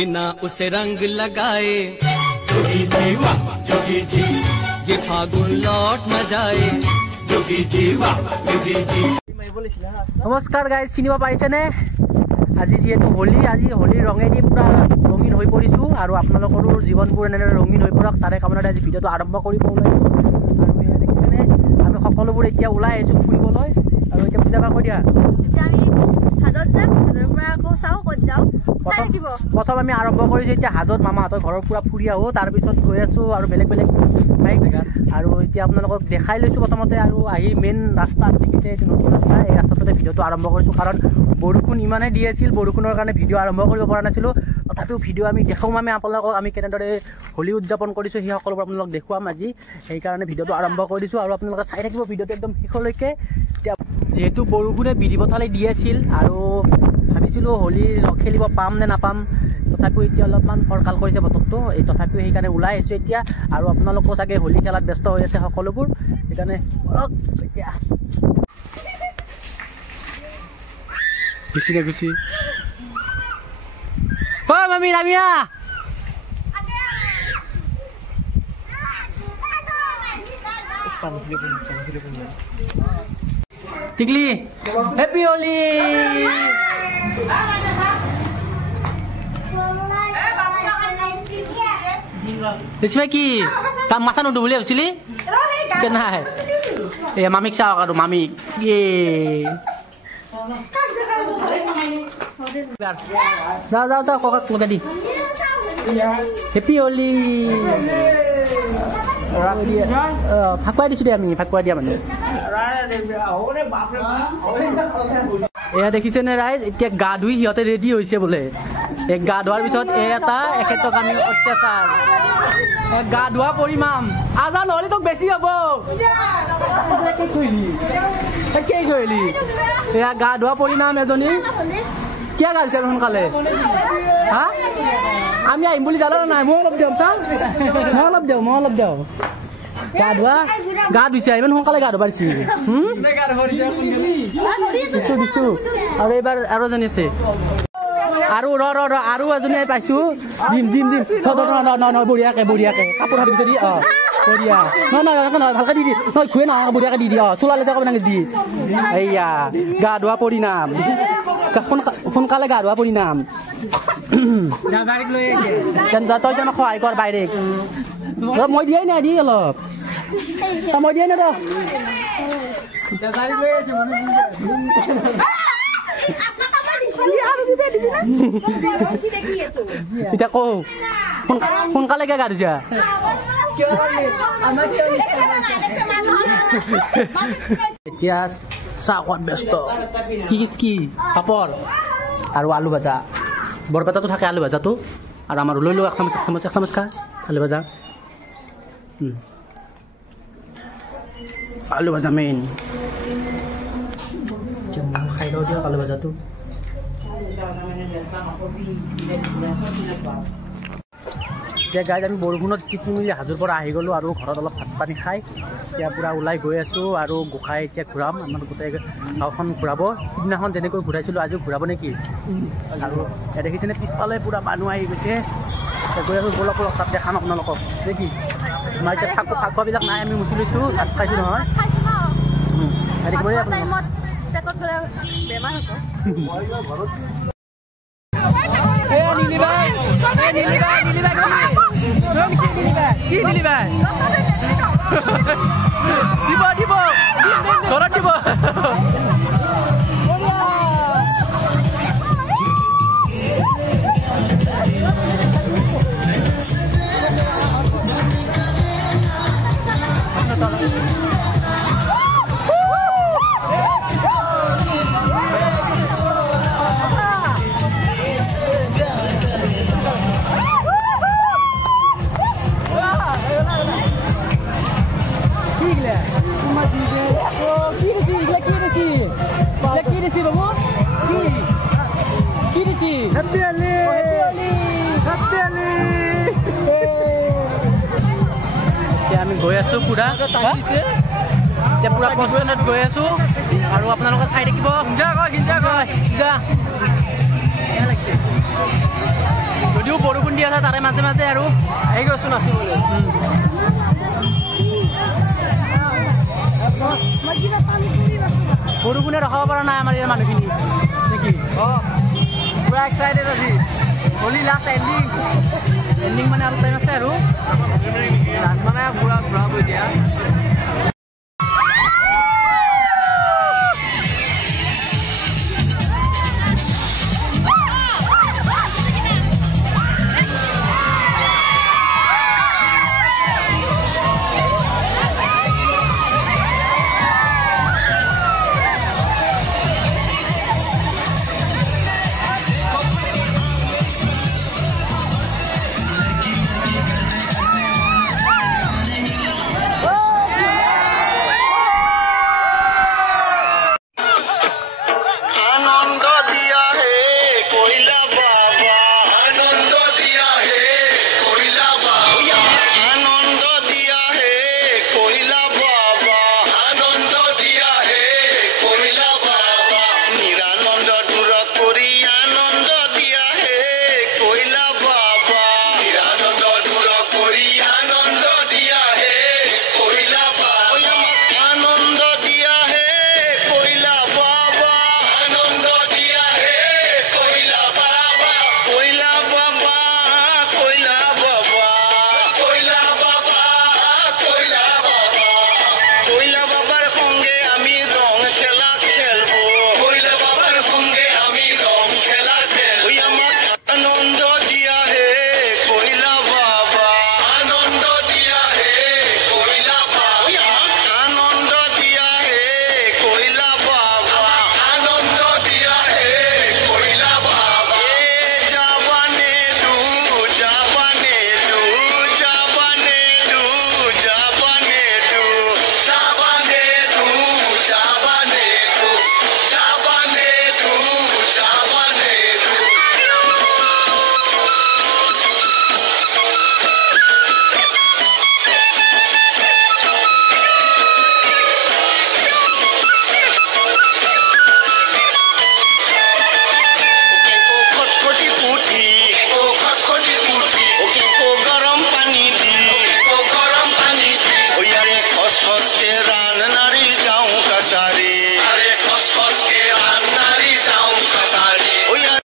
बिना उसे रंग लगाए जोगी जी वाह जोगी जी ये फागुन लौट न जाए जोगी जी वाह जोगी जी। नमस्कार गाइस, चिनिब पाइছেনে? আজি যেহেতু হোলি, আজি হোলিৰ ৰঙেদি পুৰা ৰঙীন হৈ পৰিছোঁ আৰু আপোনালোকৰো জীৱনবোৰ এনেদৰে ৰঙীন হৈ পৰক তাৰে কামনাত আজি ভিডিঅ'টো আৰম্ভ কৰিব ওলাইছোঁ। আৰু এয়া দেখিছেনে আমি সকলোবোৰ এতিয়া ওলাই আহিছোঁ ফুৰিবলৈ। আৰু এতিয়া পূজা পাঠ কৰি দিয়া, প্ৰথম আমি আৰম্ভ কৰিছোঁ এতিয়া হাজত মামাহঁতৰ ঘৰৰ পৰা ফুৰি আহোঁ, তাৰপিছত গৈ আছোঁ আৰু বেলেগ বেলেগ ঠাই জেগাত। আৰু এতিয়া আপোনালোকক দেখাই লৈছোঁ প্ৰথমতে, আৰু আহি মেইন ৰাস্তাত দেখিছে এইটো নতুন ৰাস্তা, এই ৰাস্তাটোতে ভিডিঅ'টো আৰম্ভ কৰিছোঁ। কাৰণ বৰষুণ ইমানেই দি আছিল, বৰষুণৰ কাৰণে ভিডিঅ' আৰম্ভ কৰিব পৰা নাছিলোঁ। তথাপিও ভিডিঅ' আমি দেখাম, আমি আপোনালোকক আমি কেনেদৰে হোলী উদযাপন কৰিছোঁ সেই সকলোবোৰ আপোনালোকক দেখুৱাম আজি। সেইকাৰণে ভিডিঅ'টো আৰম্ভ কৰি দিছোঁ আৰু আপোনালোকে চাই থাকিব ভিডিঅ'টো একদম শেষলৈকে। এতিয়া যিহেতু বৰষুণে বিধি পথালি দি আছিল আৰু ভাবিছিলোঁ হোলী খেলিব পাম নে নাপাম, তথাপিও এতিয়া অলপমান ফৰকাল কৰিছে বতৰটো, এই তথাপিও সেইকাৰণে ওলাই আহিছোঁ এতিয়া। আৰু আপোনালোকো চাগে হোলী খেলাত ব্যস্ত হৈ আছে সকলোবোৰ, সেইকাৰণে এতিয়া গুচি গুচি মামি নামিয়া টিকলি হ্যাপি হোলি। দেখিবা কি কাম মাথা নুধু বুলি ভাবিছিলি নাই? এ মামিক চাওক আৰু মামিক যাও যাও যাও ককাক লগাই দি হেপী হোলি ফাকুৱাই দিছোঁ দে, আমি ফাকুৱাই দিয়া মানুহ। এয়া দেখিছেনে ৰাইজ, এতিয়া গা ধুই সিহঁতে ৰেডি হৈছে বোলে। এই গা ধোৱাৰ পিছত এটা এখেতক আমি অত্যাচাৰ গা ধোৱা পৰিমাম আজা নহ'লে তোক বেছি হ'ব। কি কৰিলি এয়া গা ধোৱা পৰিণাম এজনী কিয় গাইছে সোনকালে? হা আমি আহিম বুলি জানা নাই? মই অলপ দিওঁ চা, মই অলপ দিওঁ গা ধুইছে ইমান সোনকালে গা ধুব পাৰিছে। দিছো আৰু এইবাৰ আৰু এজনী আছে, আৰু আৰু এজনী পাইছোঁ। দিম বঢ়িয়াকে কাপোৰ হাত দিছে দি বঢ়িয়া নহয় ভালকে দি নহয় খুৱে নহয় বঢ়িয়াকে দি চোলালে ক'ব নালাগে দি। এইয়া গা ধোৱা পৰিণাম, সোনকালে গা ধোৱা পৰিণাম। তই জানো সহায় কৰ বাইৰে, মই দিয়াই নাই দি অলপ মই দিয়াই নাই ৰ এতিয়া কওঁ সোনকালে গা ধুইছা? এতিয়া চাহ খোৱাত ব্যস্ত। কি পাপৰ আৰু আলু ভাজা, বৰপেটাটো থাকে আলু ভাজাটো, আৰু আমাৰ লৈ লওঁ এক চামুচ খা আলু ভাজা। আলু ভাজা মেইন, খাই লওঁ দিয়ক আলু ভাজাটো। এতিয়া গাইজ আমি বৰষুণত টিকি মেলি হাজোৰ পৰা আহি গ'লোঁ আৰু ঘৰত অলপ ভাত পানী খাই এতিয়া পূৰা ওলাই গৈ আছোঁ। আৰু গোসাঁই এতিয়া ঘূৰাম, আমাৰ গোটেই গাঁওখন ঘূৰাব। সিদিনাখন যেনেকৈ ঘূৰাইছিলোঁ আজিও ঘূৰাব নেকি? আৰু এতিয়া দেখিছেনে পিছফালে পূৰা মানুহ আহি গৈছে, গৈ আছোঁ বলক তাত দেখাম আপোনালোকক নেকি? আমাৰ এতিয়া ফাকুৱাবিলাক নাই, আমি মুচি লৈছোঁ, ভাত খাইছোঁ নহয়। দিব ঘৰত দিব। আমি গৈ আছোঁ পুৰা এতিয়া পুৰা পঞ্চায়তত গৈ আছোঁ আৰু আপোনালোকে চাই থাকিব। যদিও যদিও বৰষুণ দি আছে তাৰে মাজে মাজে আৰু আহি গৈছোঁ নাচিবলৈ বৰষুণে ৰখাব পৰা নাই আমাৰ ইয়াৰ মানুহখিনি নেকি পুৰা এক্সাইটেড আজি হলি লাষ্ট এণ্ডিং মানে আৰু টাইম আছে আৰু লাষ্ট মানে পুৰা ঘূৰাব এতিয়া